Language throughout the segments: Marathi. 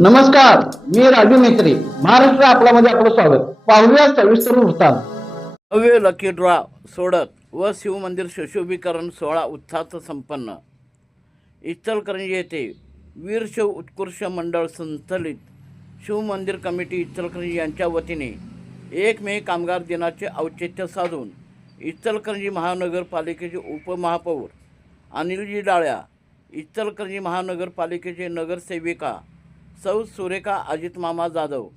नमस्कार, मी राजू मेत्री. महाराष्ट्र आपल्यामध्ये आपलं स्वागत. पाहूया सविस्तर वृत्तांत. भव्य लकी ड्रॉ सोडत व शिवमंदिर सुशोभीकरण सोहळा उत्साहात संपन्न. इचलकरंजी येथे वीरशैव उत्कृष्ट मंडळ संचलित शिवमंदिर कमिटी इचलकरंजी यांच्या वतीने 1 मे कामगार दिनाचे औचित्य साधून इचलकरंजी महानगरपालिकेचे उपमहापौर अनिलजी डाळ्या, इचलकरंजी महानगरपालिकेचे नगरसेविका सौ सुरेखा अजितमामा जाधव,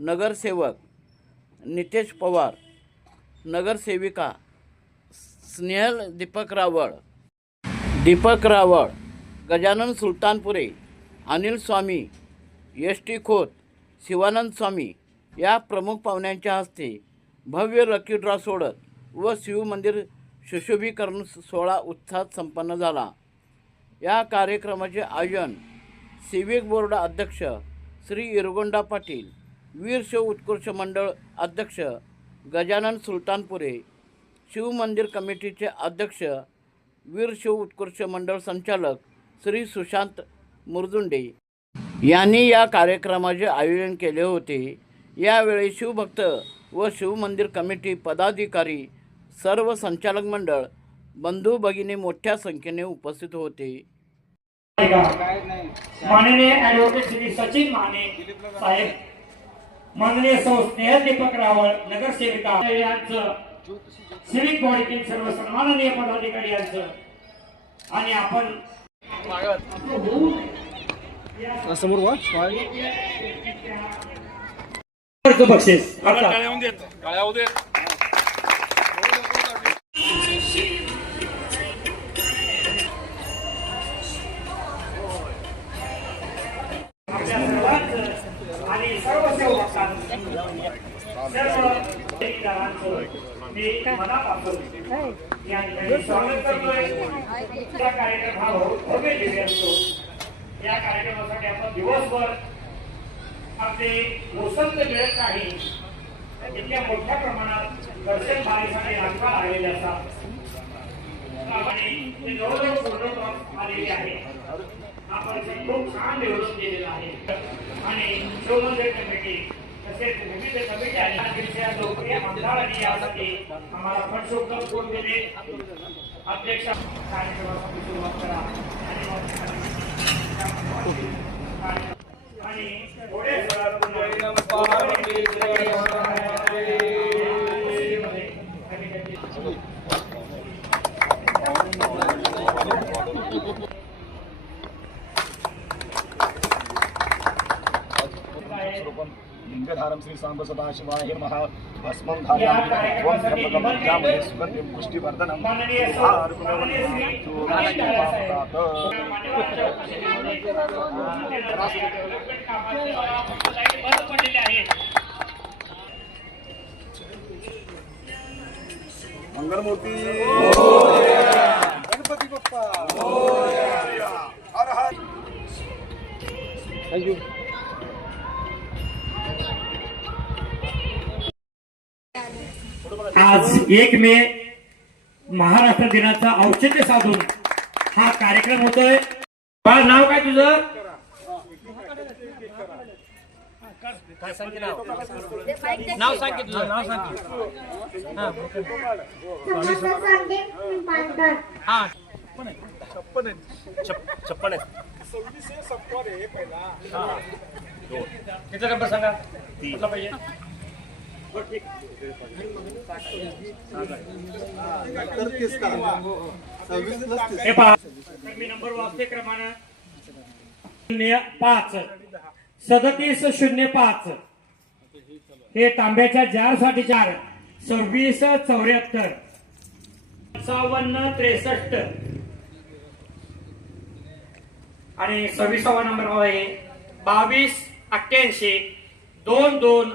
नगरसेवक नितेश पवार, नगरसेविका स्नेहल दीपक रावळ, गजानन सुलतानपुरे, अनिल स्वामी, एस.टी. खोत, शिवानंद स्वामी या प्रमुख पाहुण्यांच्या हस्ते भव्य लकी ड्रॉ सोडत व शिवमंदिर सुशोभीकरण सोहळा उत्साहात संपन्न झाला. या कार्यक्रमाचे आयोजन सिविक बोर्ड अध्यक्ष श्री इरगोंडा पाटील, वीरशैव उत्कृष्ट मंडळ अध्यक्ष गजानन सुलतानपुरे, शिवमंदिर कमिटीचे अध्यक्ष वीरशैव उत्कृष्ट मंडळ संचालक श्री सुशांत मुरदुंडे यांनी या कार्यक्रमाचे आयोजन केले होते. यावेळी शिवभक्त व शिवमंदिर कमिटी पदाधिकारी, सर्व संचालक मंडळ, बंधू भगिनी मोठ्या संख्येने उपस्थित होते. माननीय ॲडव्होकेट श्री सचिन माने साहेब, माननीय सौ स्नेहल दीपक रावळ नगरसेविका यांचं, सिविक बॉडीतील सर्व सन्माननीय पदाधिकारी यांचं आणि आपण समोर बक्षीस आणि सर्व सेवकांचं मी मनापासून या ठिकाणी स्वागत करतोय. या कार्यक्रम हा भव्य दिव्य असतो. या कार्यक्रमासाठी आपण दिवसभर आपले मोसंत मिळत नाही इतक्या मोठ्या प्रमाणात दर्शन पाहण्यासाठी रांगा आलेल्या असतात आणि ते जवळजवळ पूर्ण आलेले आहे. आपण खूप छान डेव्हलप केलेलं आहे आणि शिवमंदिर कमिटी तसेच विविध कमिटी आणि लोकप्रिय आमदारांनी यासाठी आम्हाला फंड उपलब्ध करून दिले. अध्यक्ष कार्यक्रमासाठी सुरुवात करा आणि थोडे लिंगधारम श्री सांब सदाशिवाय नमः. भस्मं धारयामि ओम त्र्यंबकं यजामहे सुगन्धिं पुष्टिवर्धनं मंगलमूर्ती गणपती बाप्पा हर हर. थँक्यू. आज 1 मे महाराष्ट्र दिनाचा औचित्य साधून हा कार्यक्रम होतोय. बाळ, नाव काय तुझं? नाव सांग की तुझं. नाव सांग. हा 56 आहे. 26 आहे पहिला. किती नंबर सांगा? 3 पाहिजे. मी नंबर वाचते क्रमाने 5 3705 हे तांब्याच्या जार साठी 4 2674 5563 आणि 26वा नंबर आहे 2288 22